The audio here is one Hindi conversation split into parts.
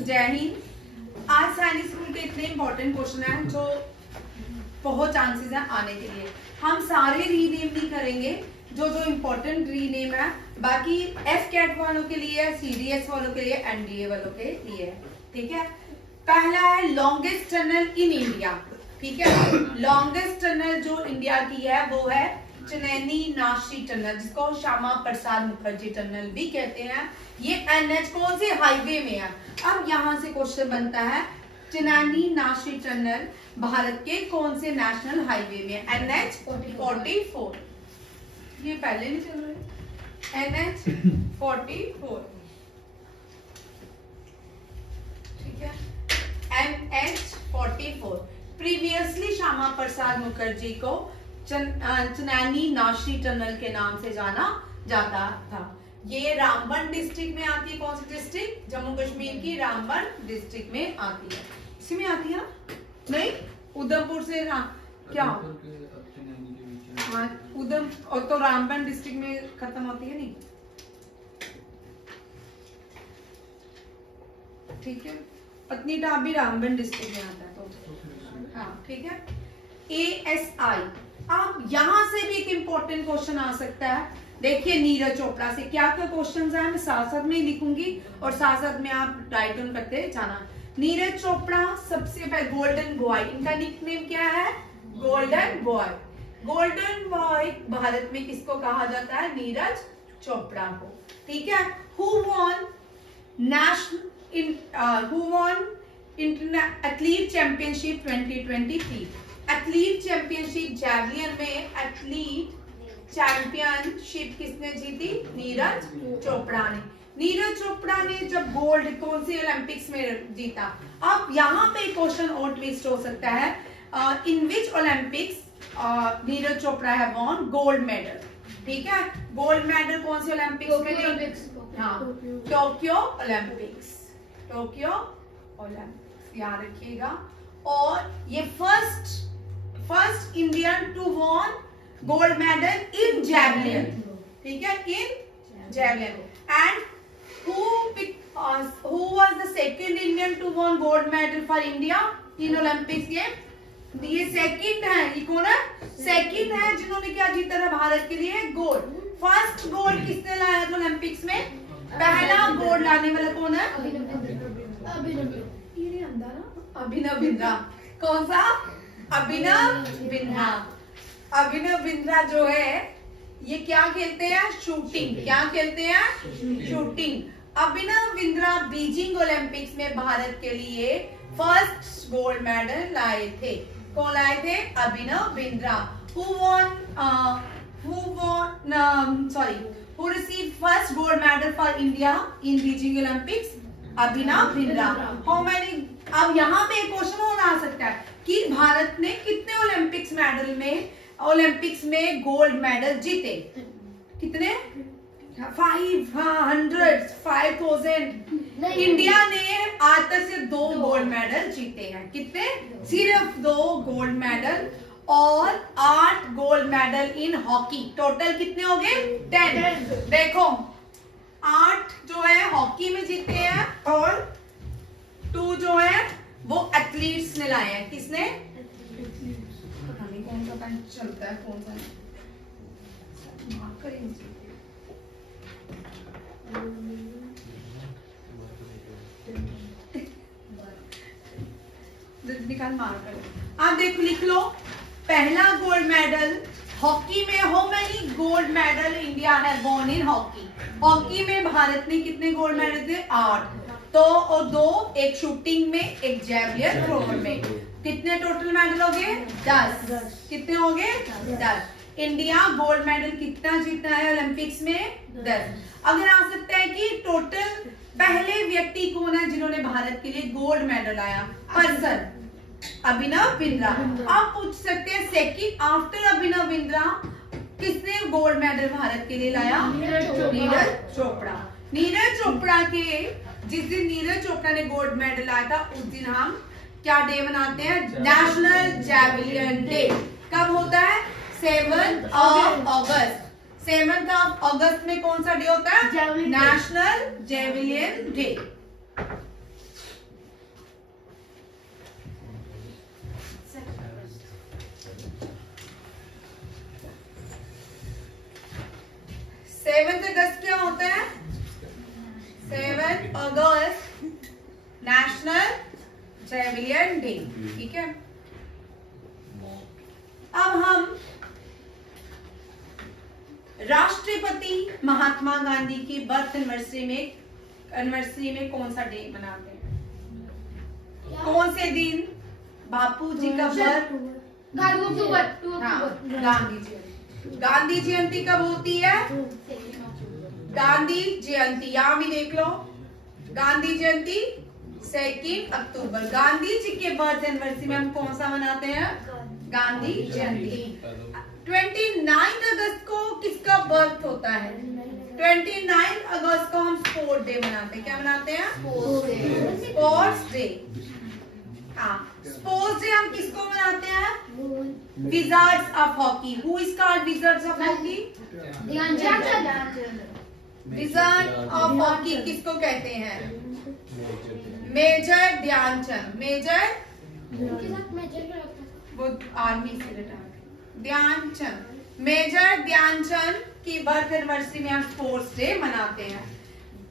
जय हिंद। आज सैनिक स्कूल के इतने इंपॉर्टेंट क्वेश्चन हैं जो बहुत चांसेस हैं आने के लिए। हम सारे रीनेम नहीं करेंगे, जो जो इम्पोर्टेंट रीनेम है, बाकी एफ कैट वालों के लिए, सीडीएस वालों के लिए, एनडीए वालों के लिए। ठीक है, पहला है लॉन्गेस्ट टनल इन इंडिया। ठीक है, लॉन्गेस्ट टनल जो इंडिया की है वो है चनैनी नाशी टनल, जिसको श्यामा प्रसाद मुखर्जी टनल भी कहते हैं। ये एनएच कौन से हाईवे में है। अब यहाँ से क्वेश्चन बनता है, चनैनी नाशी टनल भारत के कौन से नेशनल हाईवे में? एनएच 44। ये पहले नहीं चल रहे, एनएच 44। ठीक है, एनएच 44। प्रीवियसली श्यामा प्रसाद मुखर्जी को चनैनी नाशी टनल के नाम से जाना जाता था। ये रामबन डिस्ट्रिक्ट में आती है। कौन सी डिस्ट्रिक्ट? जम्मू कश्मीर की रामबन डिस्ट्रिक्ट में आती है। इसी में आती है ना? नहीं, उधमपुर से क्या उधम और तो रामबन डिस्ट्रिक्ट में खत्म होती है नहीं। ठीक है, पत्नीटाप भी रामबन डिस्ट्रिक्ट में आता है तो हाँ ठीक है। ASI। अब यहां से भी एक इंपॉर्टेंट क्वेश्चन आ सकता है। देखिए नीरज चोपड़ा से क्या क्या क्वेश्चन है, मैं साथ साथ में ही लिखूंगी और साथ साथ में आप राइट डाउन करते जाना। नीरज चोपड़ा सबसे पहले गोल्डन बॉय, इनका निकनेम क्या है? Golden boy. Golden boy Bharat में किसको कहा जाता है? नीरज चोपड़ा को। ठीक है, who won athlete championship 2023। Athlete championship javelin में एथलीट चैंपियनशिप किसने जीती? नीरज चोपड़ा ने। नीरज चोपड़ा ने जब गोल्ड कौन सी ओलंपिक्स में जीता। अब यहाँ पे क्वेश्चन और ट्विस्ट हो सकता है, इन विच ओलंपिक्स नीरज चोपड़ा है वॉन गोल्ड मेडल। ठीक है, गोल्ड मेडल कौन सी ओलंपिक्स में? हाँ, टोक्यो ओलंपिक्स। टोक्यो ओलंपिक्स याद रखिएगा। और ये first Indian to won gold medal in javelin. ठीक है, in javelin. And who was the second Indian to won gold medal for India in Olympics game? ये सेकंड है। ये कौन है? सेकंड है जिन्होंने क्या जीता था भारत के लिए? गोल्ड। फर्स्ट गोल्ड किसने लाया था ओलंपिक्स में? पहला गोल्ड लाने वाला कौन है? अभिनव बिंद्रा। कौन सा? अभिनव बिंद्रा। अभिनव बिंद्रा जो है ये क्या खेलते हैं? शूटिंग। क्या खेलते हैं? Shooting. Abhinav Bindra Beijing Olympics में भारत के लिए फर्स्ट गोल्ड मेडल लाए थे। कौन लाए थे? Abhinav Bindra. Who received first gold medal for India in Beijing Olympics? Abhinav Bindra. How many? अब यहाँ पे एक क्वेश्चन और आ सकता है कि भारत ने कितने ओलंपिक्स में गोल्ड मेडल जीते? कितने? 500, 5000। इंडिया ने आज तक सिर्फ 2 गोल्ड मेडल जीते हैं। कितने? सिर्फ 2 गोल्ड मेडल और 8 गोल्ड मेडल इन हॉकी। टोटल कितने हो गए? 10। देखो 8 जो है हॉकी में जीते हैं और 2 जो है वो एथलीट्स ने लाए हैं। किसने? पता नहीं कौन सा पेन चलता है, कौन सा निकाल मार कर। आप देखो लिख लो, पहला गोल्ड मेडल हॉकी में। How many gold medal India है वॉन इन हॉकी? हॉकी में भारत ने कितने गोल्ड मेडल थे? 8। तो और 2, एक शूटिंग में, एक जैवलिन थ्रोअर में। कितने टोटल मेडल हो गए? 10। कितने हो गए? 10। इंडिया गोल्ड मेडल कितना जीता है ओलंपिक्स में? 10। अगर आ सकता है कि टोटल पहले व्यक्ति कौन है जिन्होंने भारत के लिए गोल्ड मेडल लाया? पर्सन अभिनव बिंद्रा। आप पूछ सकते हैं सेकंड आफ्टर अभिनव बिंद्रा किसने गोल्ड मेडल भारत के लिए लाया? नीरज चोपड़ा। नीरज चोपड़ा के जिस दिन नीरज चोपड़ा ने गोल्ड मेडल लाया था उस दिन हम क्या डे मनाते हैं? National javelin day. कब होता है? 7 अगस्त। 7 अगस्त में कौन सा डे होता है? National javelin day. National javelin day. ठीक है, अब हम राष्ट्रपति महात्मा गांधी की बर्थ एनिवर्सरी में कौन सा डे मनाते हैं? कौन से दिन बापू जी का बर्थ? गांधी जयंती कब होती है? गांधी जयंती यहाँ भी देख लो, गांधी जयंती 2 अक्टूबर। गांधी जी के बर्थ एनिवर्सरी में हम कौन सा मनाते हैं? गांधी जयंती। 29 अगस्त को किसका बर्थ होता है? 29 अगस्त को हम स्पोर्ट डे मनाते हैं। क्या मनाते हैं? Sports day. हाँ, स्पोर्ट्स डे हम किसको मनाते हैं? Wizards of hockey. Who is called Wizards of hockey? Wizard of hockey किसको कहते हैं? मेजर ध्यानचंद। मेजर वो आर्मी से रिटायर, ध्यानचंद। मेजर ध्यानचंद की बर्थ एनिवर्सरी में हम स्पोर्ट्स डे मनाते हैं।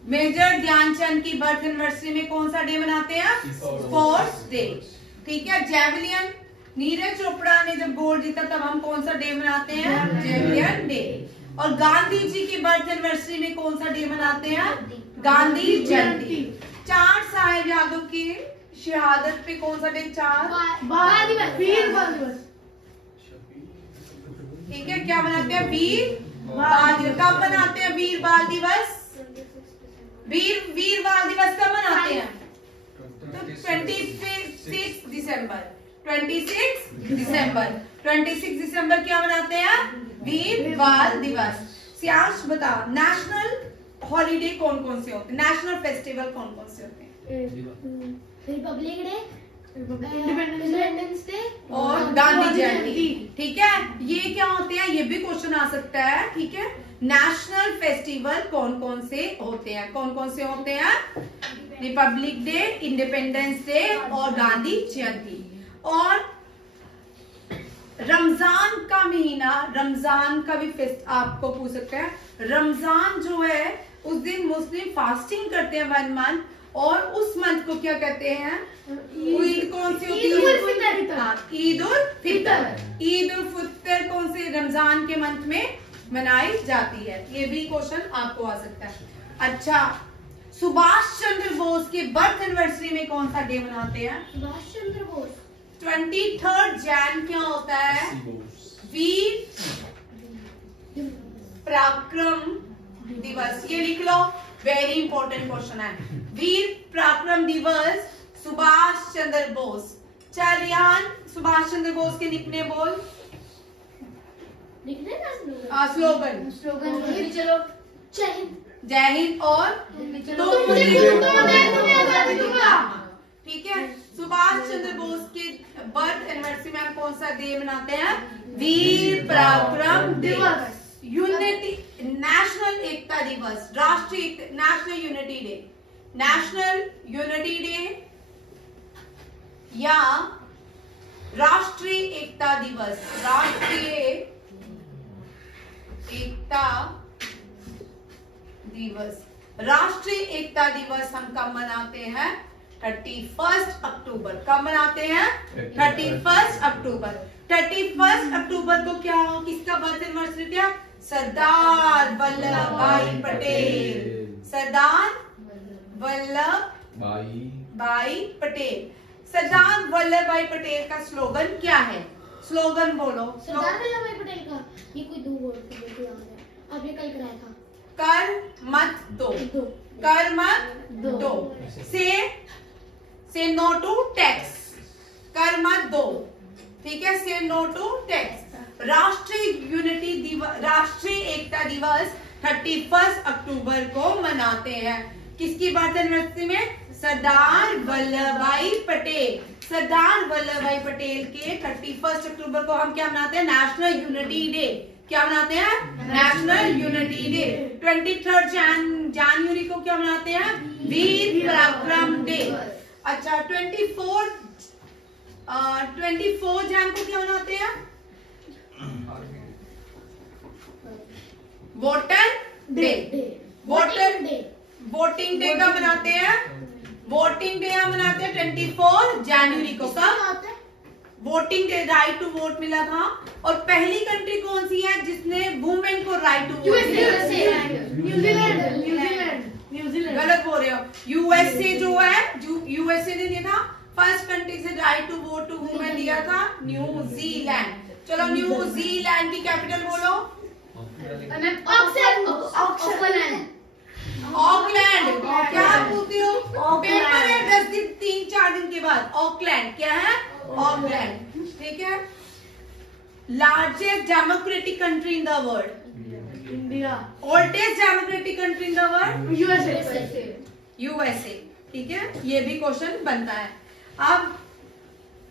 मेजर ध्यानचंद की बर्थ एनिवर्सरी में कौन सा डे मनाते हैं? Sports day. ठीक है, जेवलियन नीरज चोपड़ा ने जब गोल्ड जीता तब हम कौन सा डे मनाते हैं? Javelin day. और गांधी जी की बर्थ एनिवर्सरी में कौन सा डे मनाते हैं? गांधी जयंती। 4 साहिबजादों की शहादत पे कौन सा डे? 4 वीर बाल दिवस। ठीक है, क्या मनाते हैं? वीर बाल दिवस। कब मनाते हैं वीर बाल दिवस? वीर बाल दिवस कब मनाते हैं? तो 26 दिसंबर। 26 दिसंबर क्या मनाते हैं? वीर बाल दिवस। सियांश बता, नेशनल हॉलीडे कौन कौन से होते हैं? नेशनल फेस्टिवल कौन कौन से होते हैं? रिपब्लिक डे, इंडिपेंडेंस डे और गांधी जयंती। ठीक है, ये क्या होते हैं? ये भी क्वेश्चन आ सकता है। ठीक है, नेशनल फेस्टिवल कौन कौन से होते हैं? कौन कौन से होते हैं? रिपब्लिक डे, इंडिपेंडेंस डे और गांधी जयंती। और रमजान का महीना, रमजान का भी फेस्ट आपको पूछ सकते हैं। रमजान जो है उस दिन मुस्लिम फास्टिंग करते हैं 1 मंथ, और उस मंथ को क्या कहते हैं? ईद कौन सी होती है? ईद उल फितर। ईद उल फितर कौन से रमजान के मंथ में मनाई जाती है? ये भी क्वेश्चन आपको आ सकता है। अच्छा, सुभाष चंद्र बोस के बर्थ एनिवर्सरी में कौन सा डे मनाते हैं? सुभाष चंद्र बोस 23 जैन क्या होता है? वीर पराक्रम दिवस। ये लिख लो, वेरी इंपॉर्टेंट क्वेश्चन है। वीर पराक्रम दिवस सुभाष चंद्र बोस। चल यान, सुभाष चंद्र बोस के निकने बोल, स्लोगन। चलो, जय हिंद। जय हिंद और ठीक है। सुभाष चंद्र बोस के बर्थ एनिवर्सरी में हम कौन सा डे मनाते हैं? वीर पराक्रम दिवस। यूनिटी, नेशनल एकता दिवस, राष्ट्रीय national unity day. National unity day या राष्ट्रीय एकता दिवस। राष्ट्रीय एकता दिवस। राष्ट्रीय एकता दिवस हम कब मनाते हैं? 31 अक्टूबर। कब मनाते हैं? 31 अक्टूबर। 31 अक्टूबर को क्या हो, किसका बर्थ एनिवर्सरी था? सरदार वल्लभ भाई पटेल। सरदार वल्लभ भाई पटेल। सरदार वल्लभ भाई पटेल का स्लोगन क्या है? स्लोगन बोलो। सरदार वल्लभ भाई पटेल का ये कोई 2 वर्ड तो याद है, आपने कल कराया था। कर मत दो, कर मत दो। से नो टू टैक्स। कर मत दो। ठीक है, से नो टू टैक्स। राष्ट्रीय यूनिटी दिवस, राष्ट्रीय एकता दिवस 31 अक्टूबर को मनाते हैं। किसकी बर्थ एनिवर्सरी में? सरदार वल्लभ भाई पटेल। सरदार वल्लभ भाई पटेल के 31 अक्टूबर को हम क्या मनाते हैं? National unity day. क्या मनाते हैं? National unity day. 23 जनवरी को क्या मनाते हैं? वीर पराक्रम डे। अच्छा, 24 जन को क्या मनाते हैं? Voter day. वोटिंग डे कब मनाते हैं? वोटिंग डे हम मनाते हैं 24 जनवरी को। कब? Voting day, right to vote मिला था। और पहली कंट्री कौन सी है जिसने वुमेन को राइट टू वोट दिया? न्यूजीलैंड। गलत बोल रहे हो। यूएसए जो है, यूएसए ने दिया था। फर्स्ट कंट्री से right to vote to women दिया था न्यूजीलैंड। चलो न्यूजीलैंड की कैपिटल बोलो। ऑकलैंड। क्या पूछते हो? पेपर है 10 दिन 3-4 दिन के बाद। ऑकलैंड क्या है? ऑकलैंड। ठीक है। Largest democratic country in the world? India. Oldest democratic country in the world? USA. USA. ठीक है, ये भी क्वेश्चन बनता है। अब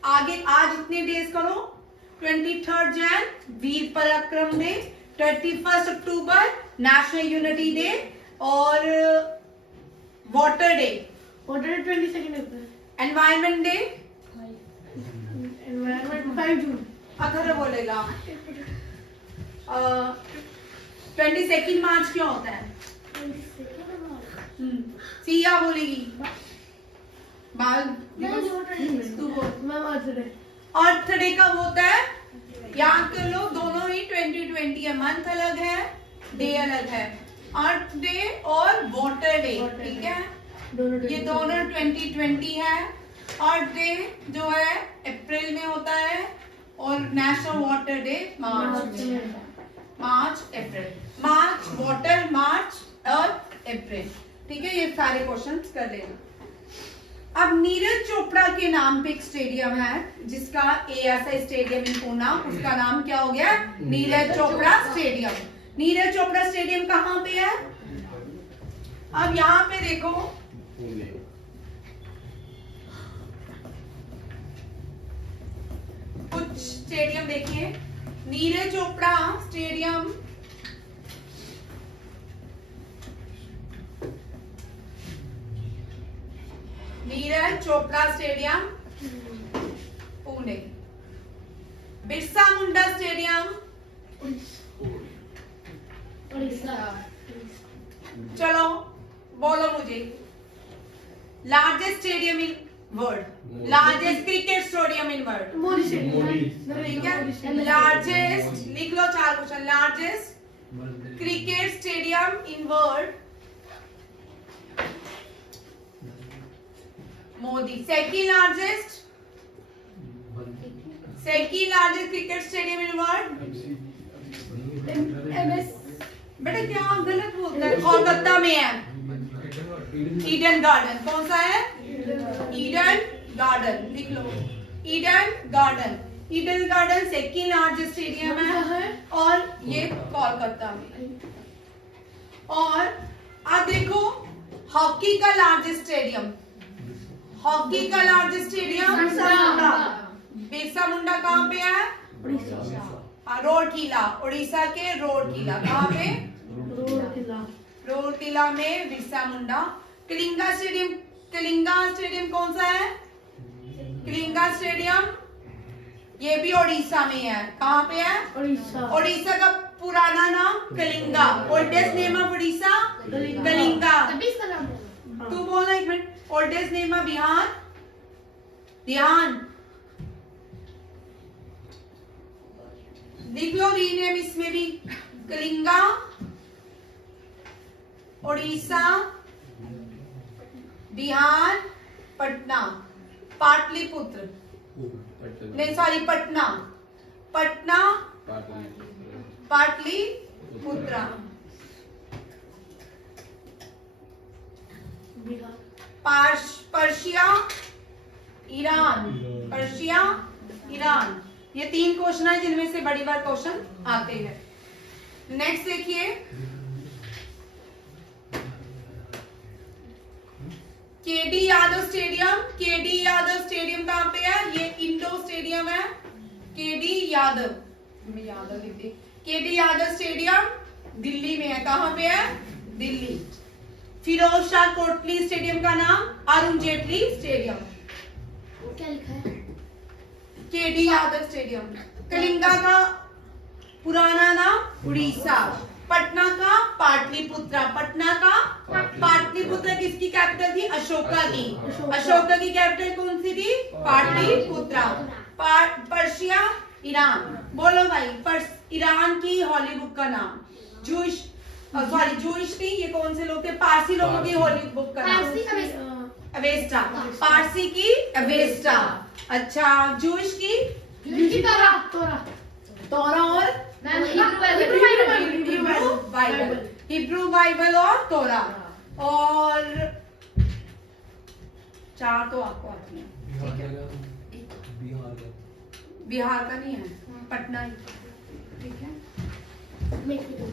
आगे आज इतने डेज करो। 23 जैन वीर पराक्रम डे, 31 अक्टूबर नेशनल यूनिटी डे और वाटर डे, 22 अप्रैल, एनवायरमेंट डे, एनवायरमेंट 5 जून। अगर बोलेगा 22 मार्च क्यों होता है? सिया बोलेगी बाल दिवस। तू बोल। अर्थ डे कब होता है? याद कर लो, दोनों ही 2020 है। मंथ अलग है, डे अलग है। अर्थ डे और वाटर डे, ठीक है, ये दोनों 2020 है। अर्थ डे जो है अप्रैल में होता है और नेशनल वाटर डे मार्च अप्रैल। मार्च वाटर, मार्च अर्थ अप्रैल। ठीक है, ये सारे क्वेश्चन कर लेना। अब नीरज चोपड़ा के नाम पे एक स्टेडियम है जिसका ASI स्टेडियम इन पूना, उसका नाम क्या हो गया? नीरज चोपड़ा स्टेडियम। नीरज चोपड़ा स्टेडियम कहाँ पे है? अब यहाँ पे देखो, कुछ स्टेडियम देखिए। नीरज चोपड़ा स्टेडियम पुणे। बिरसा मुंडा स्टेडियम उड़ीसा। चलो बोलो मुझे। Largest stadium in world, largest cricket stadium in world? Modi. ठीक है, लार्जेस्ट लिख लो 4 question. Largest cricket stadium in world Modi. Second largest cricket stadium in world? बेटा क्या गलत बोलता है? कोलकाता में है, ईडन गार्डन। कौन सा है? Eden garden. लिख लो Eden garden. Eden garden second largest stadium है और ये कोलकाता में। और अब देखो हॉकी का लार्जेस्ट स्टेडियम, हॉकी का लार्जेस्ट स्टेडियम बिरसा मुंडा कहाँ पे है? रोडकिला, उड़ीसा के रोडकिला। कहाँ पे? रोडकिला में बिरसा मुंडा। कलिंगा स्टेडियम कौन सा है? कलिंगा स्टेडियम ये भी उड़ीसा में है। कहाँ पे है? उड़ीसा का पुराना नाम Kalinga. Oldest name of Orissa Kalinga. तू बोलना एक minute. Oldest name of Bihar? ध्यान लिख लो, रीनेम इसमें भी। कलिंगा, उड़ीसा, बिहार, पटना, पाटलिपुत्र, नहीं sorry Patna, Patna, Pataliputra. Persia, Iran, Persia, Iran. ये 3 क्वेश्चन है जिनमें से बड़ी बार क्वेश्चन आते हैं। नेक्स्ट देखिए, KD Yadav stadium. KD Yadav stadium कहाँ पे है? ये इंडो स्टेडियम है। KD Yadav, KD Yadav stadium Delhi में है। कहाँ पे है? दिल्ली। फिरोज शाह कोटली स्टेडियम का नाम अरुण जेटली स्टेडियम। क्या लिखा है? KD Yadav stadium. कलिंगा का पुराना नाम उड़ीसा। पटना का पाटलिपुत्रा, पटना का पाटलिपुत्रा किसकी कैपिटल थी? अशोका की। अशोका की कैपिटल कौन सी थी? पाटलिपुत्रा। Persia, Iran. बोलो भाई, ईरान की हॉलीवुड का नाम? जूश, सॉरी जूश नहीं, ये कौन से लोग थे? पारसी लोगों की हॉलीवुड का नाम? अवेस्टा। पारसी की अवेस्टा। अच्छा, जूश की तोरा और हिब्रू बाइबल और तोरा। और 4 तो आपको आती है। बिहार का नहीं है, पटना ही। ठीक है।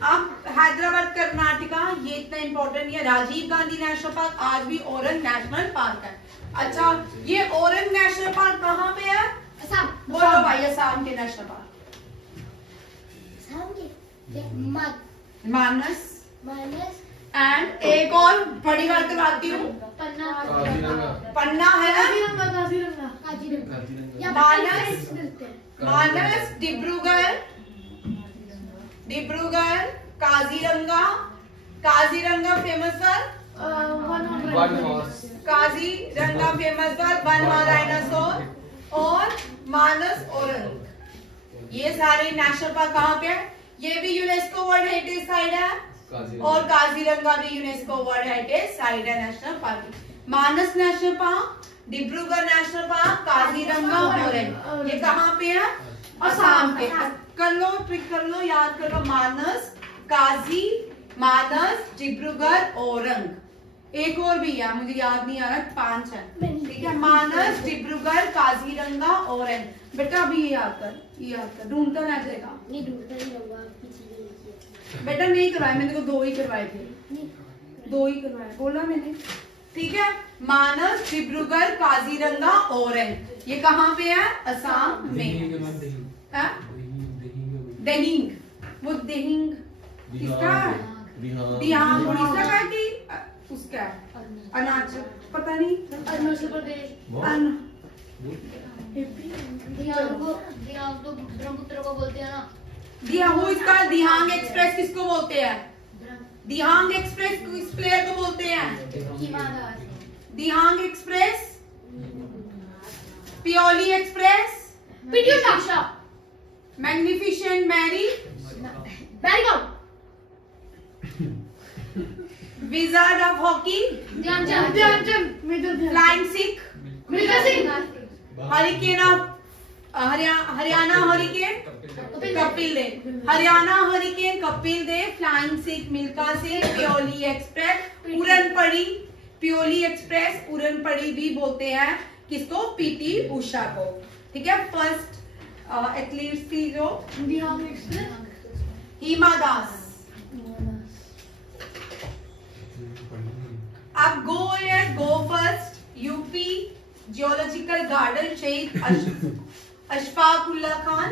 अब हैदराबाद कर्नाटका, ये इतना इंपॉर्टेंट है। राजीव गांधी नेशनल पार्क आज भी औरंग नेशनल पार्क है। अच्छा, ये औरंग नेशनल पार्क कहाँ पे है? असम। बोलो भाई, असम के नेशनल पार्क। मानस एंड एक और बड़ी बात करवाती हूँ, पन्ना है ना? Manas, Dibrugarh, Kaziranga. Kaziranga famous for Kaziranga famous for one dinosaur. और मानस, औरंग, ये सारे नेशनल पार्क कहाँ पे है? ये भी यूनेस्को वर्ल्ड हेरिटेज साइट है और काजीरंगा भी यूनेस्को वर्ल्ड हेरिटेज साइट है, national park. Manas national park, Dibrugarh national park, Kaziranga, Orang, ये कहाँ पे है? असम पे। कर लो, ट्रिक कर लो, याद कर लो। मानस, काजी, मानस, डिब्रूगढ़, औरंग। एक और भी है, मुझे याद नहीं आ रहा, 5 है। ठीक है, मानस, डिब्रूगढ़, काजीरंगा, औरंग। बेटा अभी ये याद कर, ढूंढता ना जाएगा। बेटा नहीं करवाए मैंने, को 2 ही करवाए थे, 2 ही करवाए, बोला मैंने। ठीक है, मानस, डिब्रूगढ़, काजीरंगा, औरंग, ये कहाँ पे है? असम में। देहिंग, वो देहिंग किसका है? दिहांग उड़ीसा का कि उसका है? अरुणाचल, पता नहीं। अरुणाचल प्रदेश। दिहांग तो ब्रह्मपुत्र को बोलते हैं ना। दिहांग, इसका दिहांग एक्सप्रेस किसको बोलते हैं? दिहांग एक्सप्रेस किस प्लेयर को बोलते हैं? Dihang express, Payyoli express, PT Usha, magnificent Mary, बैरिकॉम, wizard of hockey, Dhyanchand, flying Sikh, Milkha Singh, hurricane of Haryana hurricane, Kapil Dev, Haryana hurricane, Kapil Dev, flying Sikh, Milkha Singh, Payyoli express, उड़नपड़ी, पियोली एक्सप्रेस, उड़नपड़ी भी बोलते हैं किसको? पीटी उषा को। ठीक है, फर्स्ट एथलीट थी जो हिमा दास। अब गो फर्स्ट, यूपी जियोलॉजिकल गार्डन, शहीद अशफाकुल्ला खान।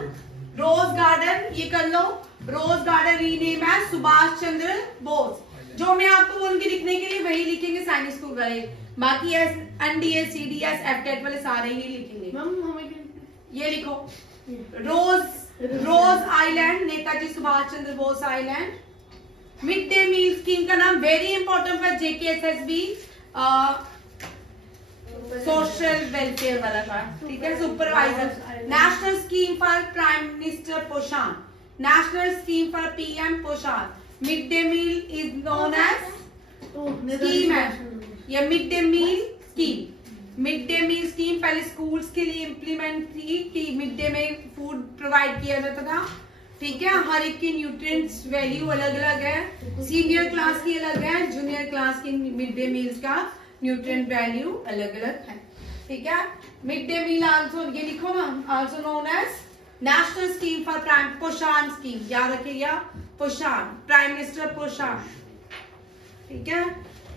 रोज गार्डन, ये कर लो, रोज गार्डन रीनेम है सुभाष चंद्र बोस। जो मैं आपको बोल के लिखने के लिए वही लिखेंगे सैनिक स्कूल वाले, बाकी एनडीए, सीडीएस, एफटेट वाले सारे ही लिखेंगे। ये लिखो, rose island, Netaji Subhash Chandra Bose island. Mid day meal scheme का नाम, very important for JKSSB, social welfare वाला का। ठीक है, supervisor. National scheme for prime minister Poshan, national scheme for PM Poshan. Mid day meal is known as scheme है, ये mid day meal scheme. Mid day meal scheme पहले स्कूल्स के लिए इम्प्लीमेंट थी कि मिड डे में फूड प्रोवाइड किया जाता था। ठीक है, हर एक की न्यूट्रिएंट्स वैल्यू अलग अलग है, सीनियर क्लास की अलग है, जूनियर क्लास की मिड डे मील्स का न्यूट्रिएंट वैल्यू अलग अलग है। ठीक है, मिड डे मील आल्सो, ये लिखो ना, also known as national scheme for prime Poshan scheme, याद रखिएगा, पोषण, प्राइम मिनिस्टर पोषण। ठीक है,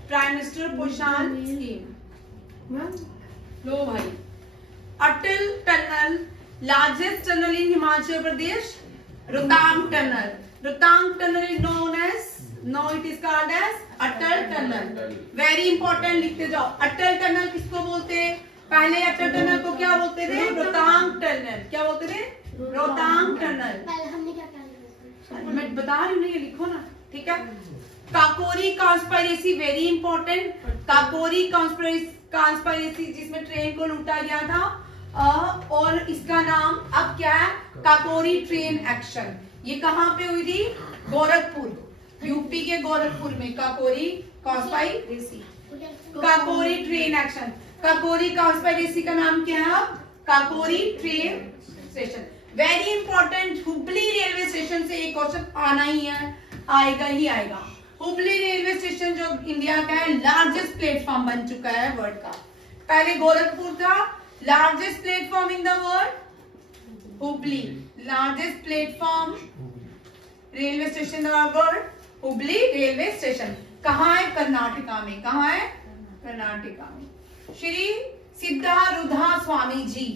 प्राइम मिनिस्टर पोषण स्कीम। लो भाई, Atal tunnel, largest tunnel in Himachal Pradesh, Rohtang tunnel. Rohtang tunnel is known as, no it is called as Atal tunnel. Very important, लिखते जाओ। अटल टनल किसको बोलते हैं? पहले अटल टनल को क्या बोलते थे? रोहतांग टनल। क्या बोलते थे? रोहतांग टनल। पहले हमने क्या किया? मैं बता रही हूँ ना, ये लिखो ना। ठीक है। Kakori conspiracy very important, Kakori conspiracy जिसमें ट्रेन को लूटा गया था और इसका नाम अब क्या है, काकोरी ट्रेन एक्शन। ये कहाँ पे हुई थी, गोरखपुर, यूपी के गोरखपुर में Kakori conspiracy, Kakori train action. Kakori conspiracy का नाम क्या है, Kakori train station. Very important, Hubli railway station से एक क्वेश्चन आना ही है, आएगा ही आएगा। हुबली रेलवे स्टेशन जो इंडिया का है लार्जेस्ट प्लेटफॉर्म बन चुका है वर्ल्ड का। पहले गोरखपुर था, largest platform in the world Hubli, largest platform railway station world Hubli railway station. कहाँ है, कर्नाटका में। कहाँ है, कर्नाटका में। Shri Siddharudha Swami ji,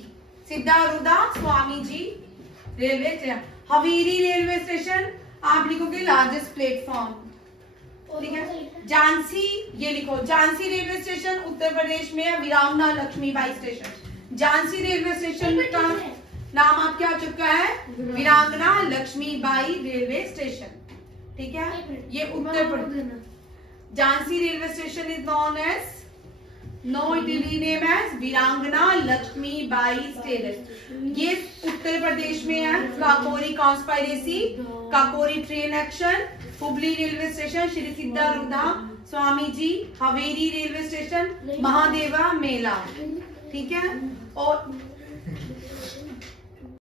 Siddharudha Swami ji railway station. Haveri railway station आप लिखोगे लार्जेस्ट प्लेटफॉर्म, ठीक है। झांसी, ये लिखो झांसी रेलवे स्टेशन उत्तर प्रदेश में है, Veerangana Lakshmibai station. Jhansi railway station का नाम आप क्या चुका है, वीरांगना लक्ष्मीबाई रेलवे स्टेशन, ठीक है। ये Uttar Pradesh, Jhansi railway station is known as, no it is rename as Veerangana Lakshmibai station. ये उत्तर प्रदेश में है। Kakori conspiracy, Kakori train action, Hubli railway station, Shri Siddharudha Swami ji, Haveri railway station, Mahadeva मेला, ठीक है। और